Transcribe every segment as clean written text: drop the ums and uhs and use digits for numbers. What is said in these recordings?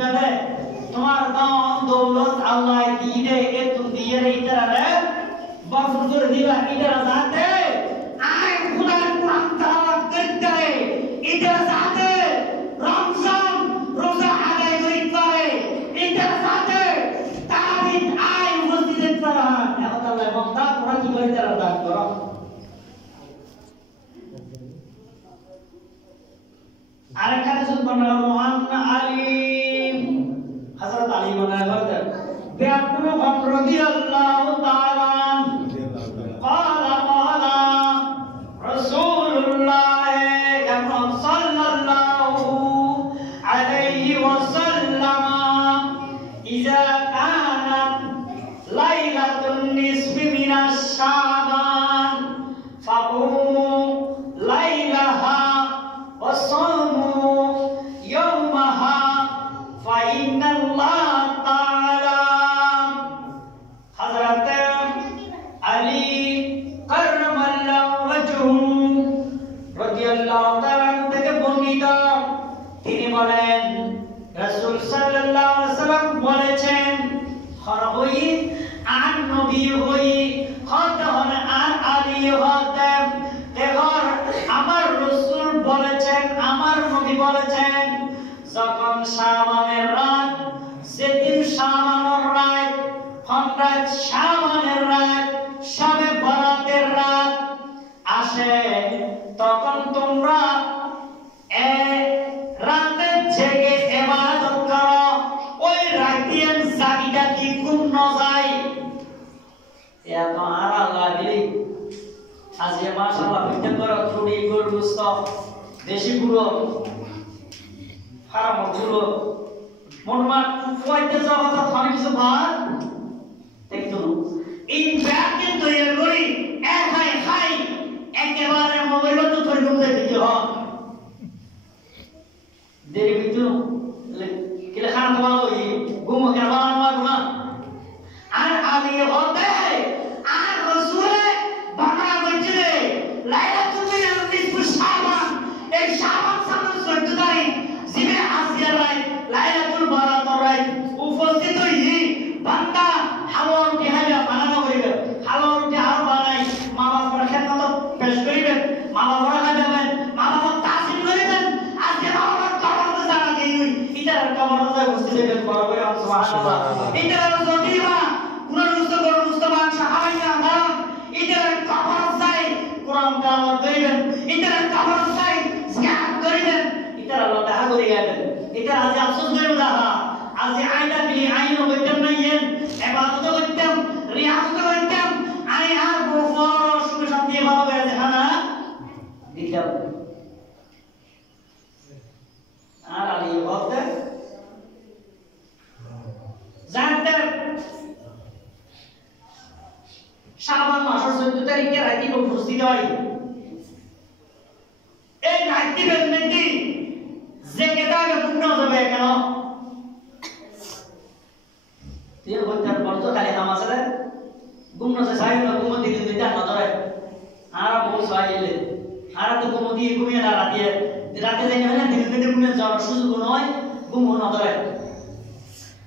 দিবে তোমার দান দৌলত আল্লাহ দিয়ে এ তুমি দিয়ে ইতারে বরফ করে দিবা ইতারা যাতে আয় খোদার কোরআন তেলাওয়াত করতে ইতারা যাতে রমজান রোজা আদায় করতে পারে ইতারা যাতে তারাবির আয় উপস্থিত হতে পারে এখন আল্লাহ বান্দা তোমরা কি করে তারা দান করো আরেকখানে শুনবেন রোহান আলিম হযরত আলী বলেন বেআব্দুল হক রাদিয়াল্লাহু তাআলা قال قال رسول الله صلى الله عليه وسلم إذا كانت ليلة النصف من الشعبان فقوموا ليلها وصوموا يومها فإن الله تعالى حضرت علي كرم الله وجهه رضي الله تعالى থেকে বর্ণিত তিনি বলেন রাসূল সাল্লাল্লাহু আলাইহি ওয়াসাল্লাম বলেছেন হর হই আন নবী হই হত হন আন আলী হত এগর আমার রাসূল বলেছেন আমার নবী বলেছেন যখন শাবানের রাত যেদিন শাবানের রাত খন্ডাত শাবানের রাত শবে বরাতের রাত আসে তখন তোমরা রাতে জেগে ইবাদত করো ওই রাতের জাগিটা কি ঘুম না যায় এত আরা লাগলি আজ মাশাআল্লাহ বিতে করো থুড়ি গরু গোশত দেশি গুঁড়ো হারাম গুঁড়ো মনমা ফুয়াইতে যাওয়া তো খানি কিছু ভাত দেখতো এই ব্যাগকে তৈরি করি খাই একেবারে মোবাইল তো তৈরি করতে দিতে হয় দেরি বিতু কিলে খান তো ভালো এই ঘুম কেন বানানো না আর আলী হতে আর রাসূলে বানা বলছে লাইলাতুল নিসফ শাবান এই শাবান সামনে 14 তারিখ জিবে আসিয়ার রাত লাইলাতুল বারাতের রাত উপস্থিত হই বান্দা হাওয়া রুটি হাইবা বানানো করিবে হাওয়া রুটি আর বানাই মা বাবার খেদমত পেশ করিবেন মা বাবার খাইবেন মা বাবার তাসিম করিবেন আজকে মা বাবার কবর জানা দেই ইতার কবর যায় উপস্থিত হইবেন বরাবর সুবহানাল্লাহ ইতার জদিবা কুরআন মুস্তাফা মুস্তাফা সাহাবাইয়া দাম ইতার কবর যায় কুরআন তেলাওয়াত করিবেন ইতার কবর যায় জিয়ারত করিবেন ইতার আল্লাহ দেখা করি গেলেন ইতার আজ আফসোস করে দেখা আজ আয়না বিলি আইনো বইতেন নাইয়েন ইবাদত করতাম রিয়াজত করতাম আই আর বড় সুখ শান্তি ভালো হয়ে দেখা না দিতাম আর আলী বলতে জানতে শাবান মাসের 14 তারিখে রাতে উপস্থিত হয় এই রাতে বেলমেন্টি জেগে দাগে পূর্ণ হবে কেন তিন ঘন্টার পর তো খালি নামাজে ঘুমনো সে সাইড না ঘুম দিতে দিতে না ধরে আর বহু সাইলে আর তো ঘুম দিয়ে ঘুমিয়ে না রাতে যাই না দিতে দিতে ঘুমিয়ে যাওয়ার সুযোগ নয় ঘুম না ধরে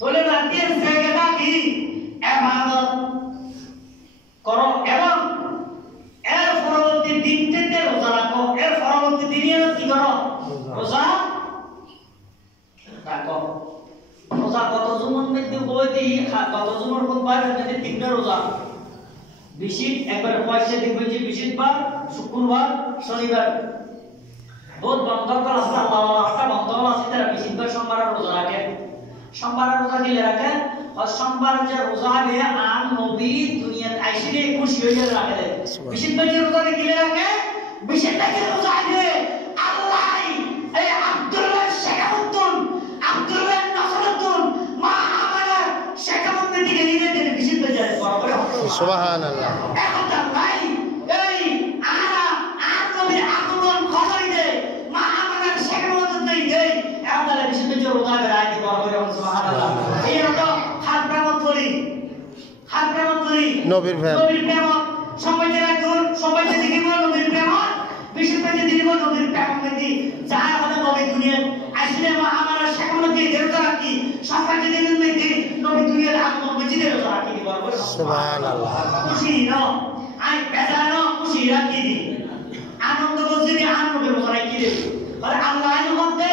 তোলে রাতে জেগে কি ইবাদত করো এবং এর পরবর্তী দিনটিতে রোজা রাখো এর পরবর্তী দিনে কি করো রোজা রাখো রোজা কত জুমন মধ্যে বইতে কত জুমর কোন বার মধ্যে তিনটা রোজা বিশিট একবার পয়সা দেখবেন যে বিশিটবার শুক্রবার শনিবার বহুত বন্ধকল আছে আল্লাহ একটা বন্ধকল আছে তারা বিশিটবার সোমবার রোজা রাখে সোমবার রোজা দিলে রাখে আর সোমবার যে রোজা হবে আর নবী দুনিয়াতে আইসিলে খুশি হয়ে রাখে দেয় বিশিটবার যে রোজা দিলে রাখে বিশিটটাকে রোজা দিয়ে আল্লাহ এই আব্দুল্লাহ শেখাউদ্দিন আব্দুল্লাহ নাসরউদ্দিন মা আমানা শেখাউদ্দিন দিকে নিয়ে যেতে বিশিটবার যায় বরাবর সুবহানাল্লাহ এখন ভাই এই আর নবীর আগমন খবর দে মা আমানা শেখাউদ্দিন দেই আপনারা বিশিটবার যে রোজা বেরাই দি বরাবর সুবহানাল্লাহ এই তো হাতরামত করি নবীর প্রেম সময় রাখুন সময় দেখিব নবীর প্রেম বিশিটবার যে দিব নবীর প্রেম মেদি যা হলো নবী দুনিয়া আসলে মা আমানা শেখাউদ্দিন দেরতা কি সাফা দিনের মধ্যে নবী দুনিয়ার আগমন মসজিদে রোজা রাখি দিব সুবহানাল্লাহ খুশি ন আই বেজানো খুশি রাখি দি আনন্দ মসজিদে আনন্দ রোজা রাখি দি আর আল্লাহ মধ্যে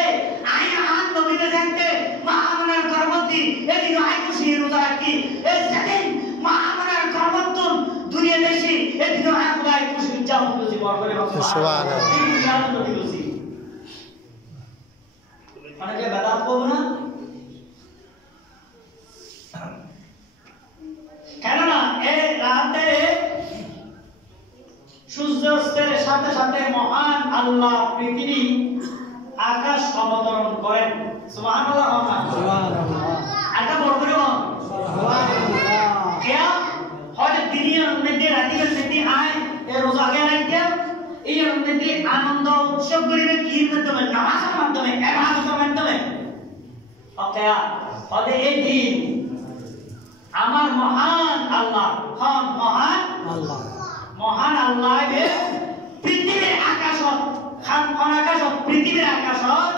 আই আনন্দ দিতে থাকতে মা আমাদের করমতি এদিন আই খুশি রোজা রাখি এই সেদিন মা আমাদের করমতুন দুনিয়া দেশি এদিন আই খুদাই খুশি উদযাপন করছি বড় করে সুবহানাল্লাহ আনন্দ দিলছি অনেকে বেদাত করব না কেননা এই রাতে সূর্যাস্তের সাথে সাথে মহান আল্লাহ পৃথিবী আকাশ অবতরণ করেন সুবহানাল্লাহ সুবহানাল্লাহ এটা বড় করে সুবহানাল্লাহ क्या হয়তো দুনিয়ার মধ্যে রাতের মধ্যে আয় এই রোজা কে রাখতে এই মধ্যে আনন্দ উৎসব করিবে কি মাধ্যমে নামাজের মাধ্যমে ইবাদতের মাধ্যমে ওকে হয়তো এই দিন আমার মহান আল্লাহ কোন মহান আল্লাহ মহান আল্লাহ পৃথিবীর আকাশত খান কোন আকাশত পৃথিবীর আকাশত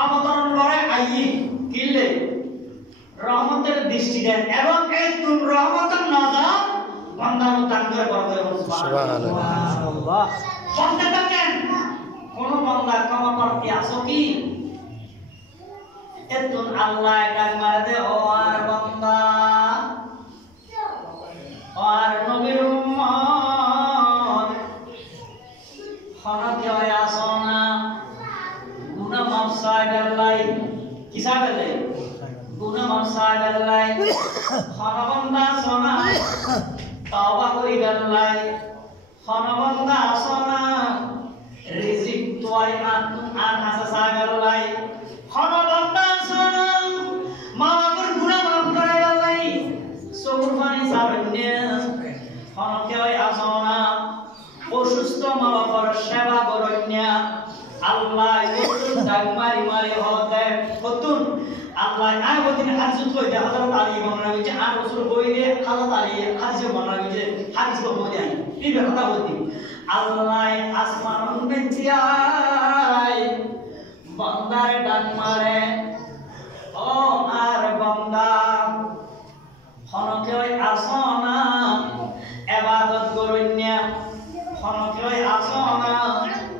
অবতরণ করে আইয়ে কিলে রহমতের দৃষ্টি দেন এবং এই তুম রহমতের নজর বান্দার দান করে বড় করে সুবহানাল্লাহ বলতে থাকেন কোন বান্দা ক্ষমা করতে আসো কি এতুন আল্লাহ ডাক মারে দে ও আর বান্দা আর নবীর উম্মত খনকে হয় আসনা গুনাহ মাফ সাইদাল্লাই কি সাইদাল্লাই গুনাহ মাফ সাইদাল্লাই খনবন্দা সোনা তওবা করি দাল্লাই খনবন্দা আসনা রিজিক তোয় আন হাসা সাইদাল্লাই খনবন্দা সোনা মাওয়ার গুনাহ মাফ করে দাল্লাই সৌরফানি সাবন্যা খনকে হয় আসনা অসুস্থ মা বাবার সেবা করন্যা আল্লাহ ডাক মারি মারি হতে কতুন আল্লাহ আয় বদিন হাজত হইতে হযরত আলী বর্ণনা করেছে আর রাসূল বইলে হযরত আলী হাদিস বর্ণনা করেছে হাদিস বলে আই এই কথা বলতি আল্লাহ আসমান বেচিয়াই বান্দার ডাক মারে ও আর বান্দা খনকে ওই আসনা ইবাদত করন্যা খনকে ওই আসনা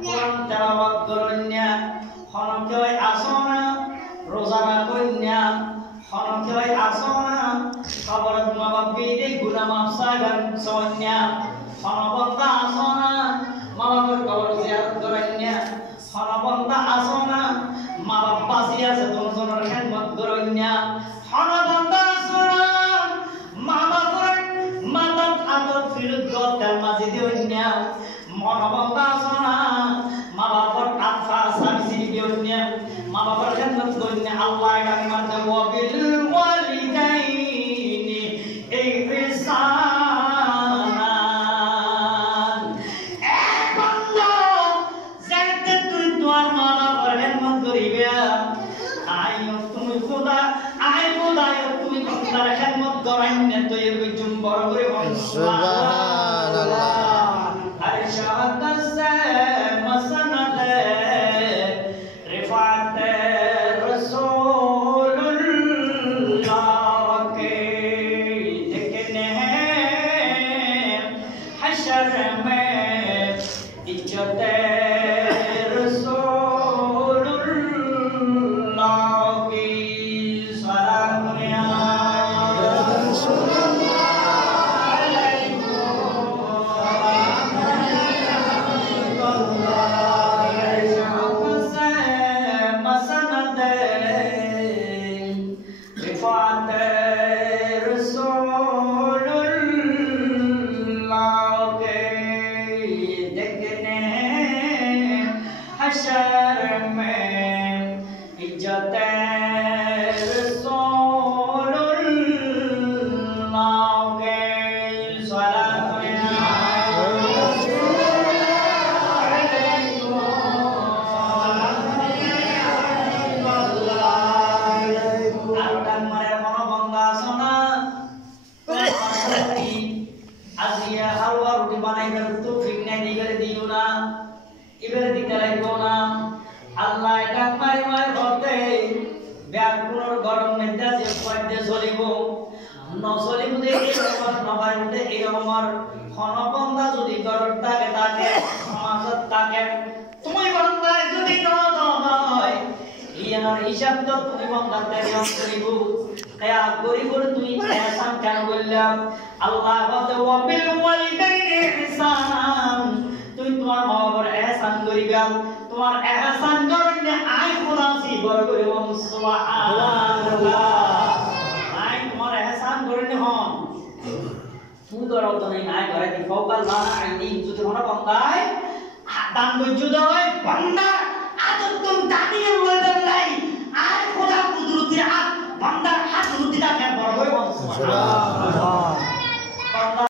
কোরআন তেলাওয়াত করন্যা খনকে ওই আসনা রোজা রাখন্যা খনকে ওই আসনা কবরত মাবাবিদে গুনাহ মাফ সাইবান সন্যা খনবন্দা আসনা মাবাবার কবর জিয়ারত করন্যা খনবন্দা আসনা মাবাব বাসি আছে তোমার খেদমত করন্যা খনবন্দা আসনা মাবাবার মাদাত আদত ফিরত গতার মাঝে দিওন্যা মনবন্দা আসনা মাবাবার আফা সাবিসি দিওন্যা মাবাবার খেদমত করন্যা আল্লাহ গানি মানতে ওয়াবিল ওয়ালিদাইনি ইহসানা এ বান্দা যাতে তুই তোর মাবাবার খেদমত করিবে আইও তুমি খোদা তুমি বান্দার খেদমত করাইনে তো এর বিজুম বড় করে সুবহানাল্লাহ আরে শাহাদাত সে মসনদ রিফাত রাসূলুল্লাহ কে দেখনে হাশর মে ইজ্জত রাসূলুল্লাহ কি সালাম ইয়া Allah ব্যাকুলর গরম মেজাজে পড়তে চলিব নচলিব যে এরকম নভাইতে এরকম ক্ষণবন্ধা যদি গরম থাকে সমাজত থাকে তুমি বন্ধায় যদি নয় ইয়ার হিসাব তো তুমি বন্ধাতে নিয়ম করিব কায়া করিব তুমি এহসান কেন বললাম আল্লাহ ওয়া বিল ওয়ালিদাইনি ইহসান তুই তোমার মা বাবার এহসান করিবা তোমার এহসান করলে আই খোদাসি বড় করে সুবহানাল্লাহ আই তোমার এহসান করলে হন তুই ধরো তো নাই করে দি ফকাল না আইনি যদি মনে বন্ধায় দান বজ্জু দেয় বান্দা আদত তুম দানিয়ে ওয়াদাল্লাই আই খোদা কুদরতি হাত বান্দার হাত রুতিটা কে বড় করে সুবহানাল্লাহ